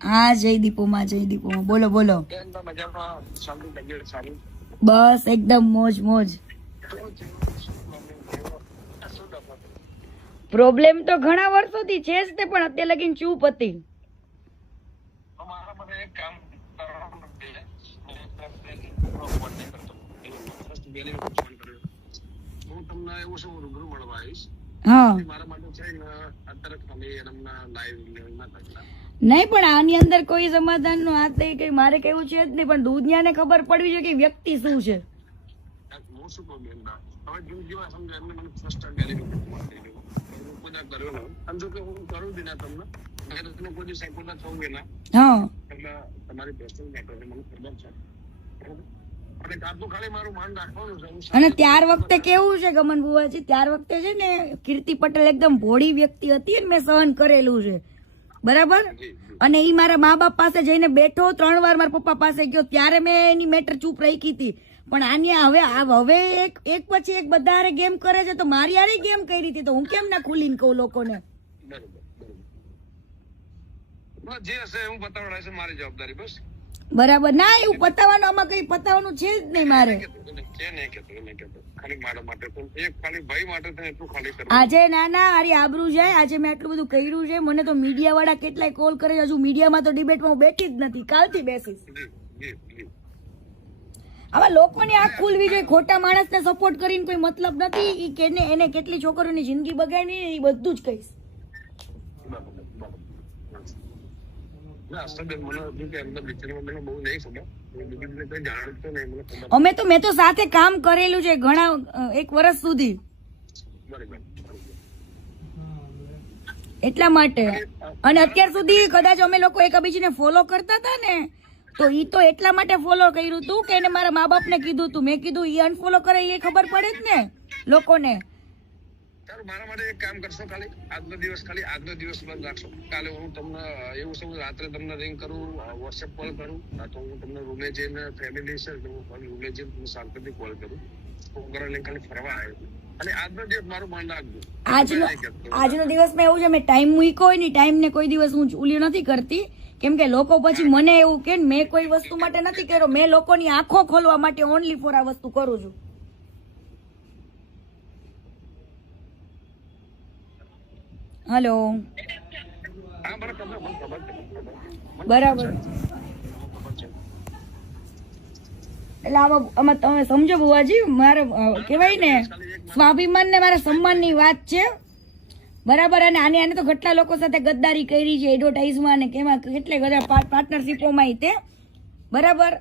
હા જયદીપોમાં બોલો બોલો. બસ એકદમ મોજ મોજ. પ્રોબ્લેમ તો ઘણા વર્ષોથી છે જ તે, પણ અત્યારે લગીને ચૂપ હતી. હા નહીં પણ આની અંદર કોઈ સમાધાન નું હાથ નહીં, કઈ મારે કેવું છે જ નહીં, પણ દુનિયાને ખબર પડવી જોઈએ કે વ્યક્તિ શું છે. હા અને ત્યાર વખતે કેવું છે ગમન બુવાજી, ત્યાર વખતે છે ને કીર્તિ પટેલ એકદમ ભોળી વ્યક્તિ હતી ને મેં સહન કરેલું છે બરાબર. અને ઈ મારા મા બાપ પાસે જઈને બેઠો, 3 વાર મારા પપ્પા પાસે ગયો, ત્યારે મેં એની મેટર ચૂપ રાખી હતી. પણ આની હવે એક પછી એક બધા હારે ગેમ કરે છે, તો મારી હારે ગેમ કરી હતી, તો હું કેમ ના ખુલીને કહું લોકોને. બરાબર ના, એવું પતાવવાનું આમાં કઈ પતાવવાનું છે જ નહીં મારે. આજે નાના અરે આબરૂ જાય, આજે મેં આટલું બધું કર્યું છે, મને તો મીડિયા વાળા કેટલાય કોલ કરે, હજુ મીડિયામાં તો ડિબેટમાં હું બેઠી જ નથી, કાલથી બેસીશ. આવા લોકોની આંખ ખુલવી જોઈએ, ખોટા માણસને સપોર્ટ કરીને કોઈ મતલબ નથી. કે એને કેટલી છોકરીઓની જિંદગી બગાડી એ બધું જ કહીશ. મેં તો સાથે કામ કરેલું છે ઘણા 1 વર્ષ સુધી, એટલા માટે. અને અત્યાર સુધી કદાચ અમે લોકો એકબીજાને ફોલો કરતા હતા ને, તો ઈ તો એટલા માટે ફોલો કર્યું હતું કે એને મારા મા બાપ ને કીધું હતું. મેં કીધું ઈ અનફોલો કરે એ ખબર પડે જ ને લોકોને. મારા માટે એક કામ કરશો, ખાલી આજનો દિવસ બંધ રાખશો. કાલે હું તમને એવું છે, રાત્રે તમને રિંગ કરું, વોટ્સએપ કોલ કરું, તો હું તમને રૂમે જઈને ફેમિલી છે રૂમે જઈને શાંતિથી કોલ કરું. છોકરા લઈને ખાલી ફરવા આવ્યો. અને આજનો દિવસ મારું મન રાખજો. આજનો દિવસમાં એવું છે, મેં ટાઈમ મૂક્યો હોય ને, ટાઈમ ને કોઈ દિવસ હું ઉલી નથી કરતી. કેમ કે લોકો પછી મને એવું કે મેં કોઈ વસ્તુ માટે નથી કર્યો, મેં લોકોની આંખો ખોલવા માટે ઓનલી ફોર આ વસ્તુ કરું છું. હેલો બરાબર. એટલે આમાં તમે સમજો બુવાજી, મારે કેવાય ને સ્વાભિમાન ને મારા સન્માન ની વાત છે બરાબર. અને આને તો કેટલા લોકો સાથે ગદ્દારી કરી છે, એડવર્ટાઇઝમાં ને કેમાં કેટલે બધા પાર્ટનરશીપોમાં તે બરાબર.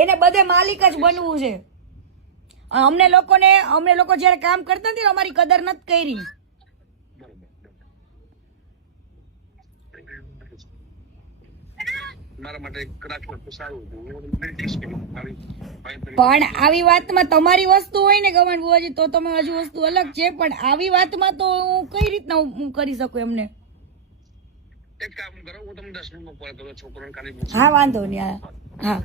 એને બધે માલિક જ બનવું છે. અમને લોકો જયારે કામ કરતા નથી અમારી કદર નથી કરી. પણ આવી વાતમાં તમારી વસ્તુ હોય ને ગમન બુવાજી, તો તમે હજુ વસ્તુ અલગ છે, પણ આવી વાતમાં તો હું કઈ રીતના હું કરી શકું એમને. એક કામ કરો, હું તમને 10 મિનિટમાં કોલ કરું, છોકરાને ખાલી. હા વાંધો નહીં. હા